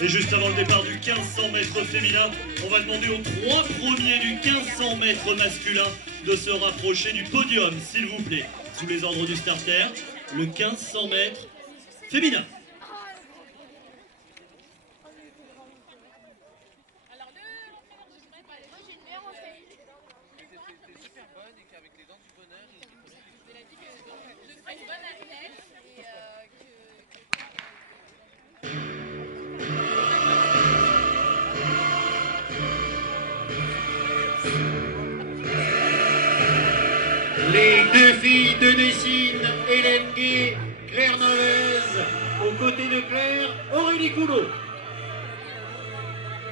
Et juste avant le départ du 1500 mètres féminin, on va demander aux 3 premiers du 1500 mètres masculin de se rapprocher du podium, s'il vous plaît. Sous les ordres du starter, le 1500 mètres féminin. Les deux filles de Dessine, Hélène Gué, Claire Navez, aux côtés de Claire, Aurélie Coulot.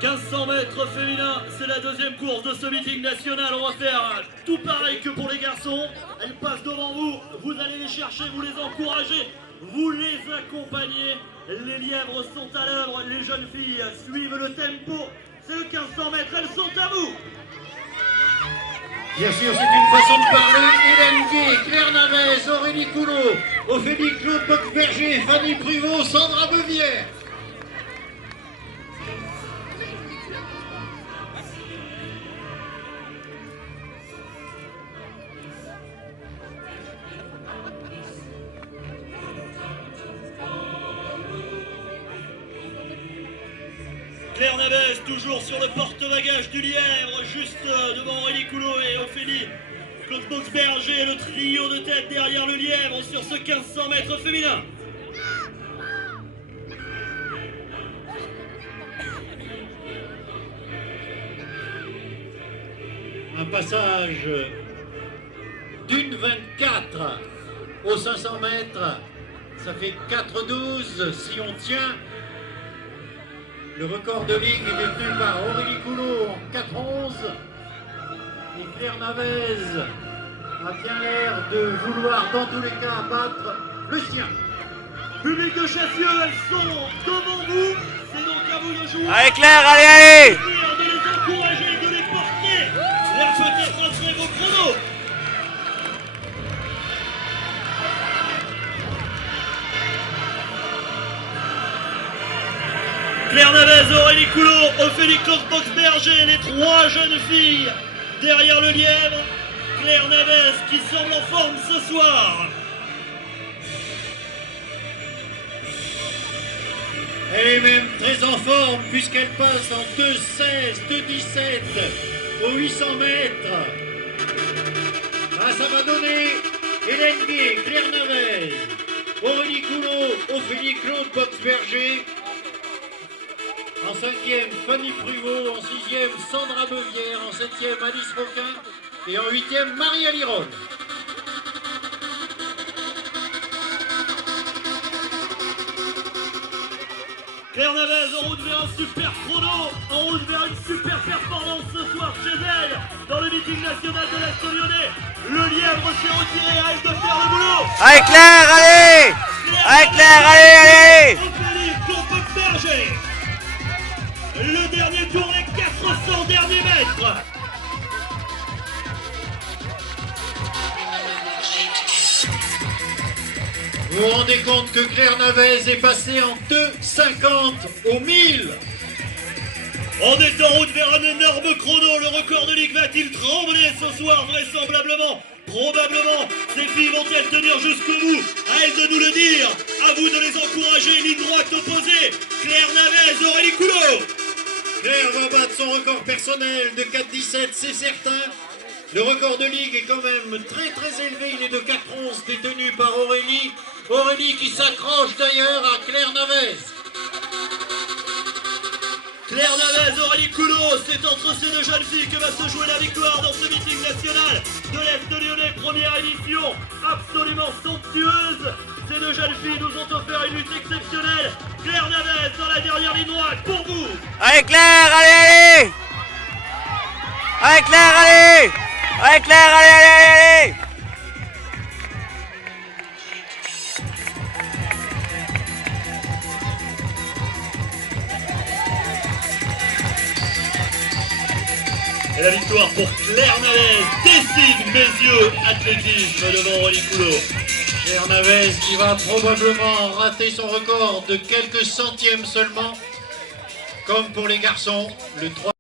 1500 mètres féminin, c'est la deuxième course de ce meeting national. On va faire tout pareil que pour les garçons. Elles passent devant vous, vous allez les chercher, vous les encouragez, vous les accompagnez. Les lièvres sont à l'œuvre, les jeunes filles suivent le tempo. C'est le 1500 mètres, elles sont à vous. Bien sûr, c'est une façon de parler. Hélène Gué, Claire Navez, Aurélie Coulot, Ophélie Claude Boxberger, Fanny Pruvot, Sandra Beuvière. Claire Navez, toujours sur le porte-bagages du lièvre, juste devant Aurélie Coulot et Ophélie Claude Boxberger, le trio de tête derrière le lièvre sur ce 1500 mètres féminin. Un passage d'une 24 aux 500 mètres, ça fait 4,12 si on tient. Le record de ligue est détenu par Aurélie Coulot en 4,11 et Claire Navez a bien l'air de vouloir dans tous les cas battre le sien. Public de Chassieux, elles sont devant vous, c'est donc à vous de jouer. Allez Claire, allez, allez! De les encourager, de les porter, leur peut-être entrer vos chronos. Claire Navez, Aurélie Coulot, Ophélie Claude Boxberger, les 3 jeunes filles derrière le lièvre. Claire Navez qui semble en forme ce soir. Elle est même très en forme puisqu'elle passe en 2,16, 2,17 aux 800 mètres. Ah, ça va donner Hélène Gué, Claire Navez, Aurélie Coulot, Ophélie Claude Boxberger. En 5e, Fanny Pruvot. En 6e, Sandra Beuvière. En 7e, Alice Roquin. Et en 8e, Marie Aliron. Claire Navez en route vers un super chrono, en route vers une super performance ce soir chez elle, dans le meeting national de l'Est lyonnais. Le lièvre s'est retiré, à elle de faire le boulot. Allez Claire, allez! Allez Claire, allez, allez! Ophélie Claude Boxberger. Le dernier tour, les 400 derniers mètres. Vous vous rendez compte que Claire Navez est passée en 2,50 au 1000. On est en route vers un énorme chrono. Le record de ligue va-t-il trembler ce soir? Vraisemblablement, probablement. Ces filles vont-elles tenir jusqu'au bout? À elles de nous le dire. À vous de les encourager. Ligne droite opposée. Claire Navez, Aurélie Coulot. Claire va battre son record personnel de 4,17, c'est certain. Le record de ligue est quand même très très élevé. Il est de 4,11 détenu par Aurélie. Aurélie qui s'accroche d'ailleurs à Claire Navez. Claire Navez, Aurélie Coulot, c'est entre ces deux jeunes filles que va se jouer la victoire dans ce meeting national de l'Est lyonnais, première édition absolument somptueuse. Ces deux jeunes filles nous ont offert une lutte exceptionnelle. Claire Navez dans la dernière ligne droite pour vous. Allez Claire, allez, allez! Allez Claire, allez! Allez Claire, allez, allez, allez! Et la victoire pour Claire Navez, Dessine mes yeux, athlétisme devant Aurélie Coulot. Claire Navez qui va probablement rater son record de quelques centièmes seulement. Comme pour les garçons, le 3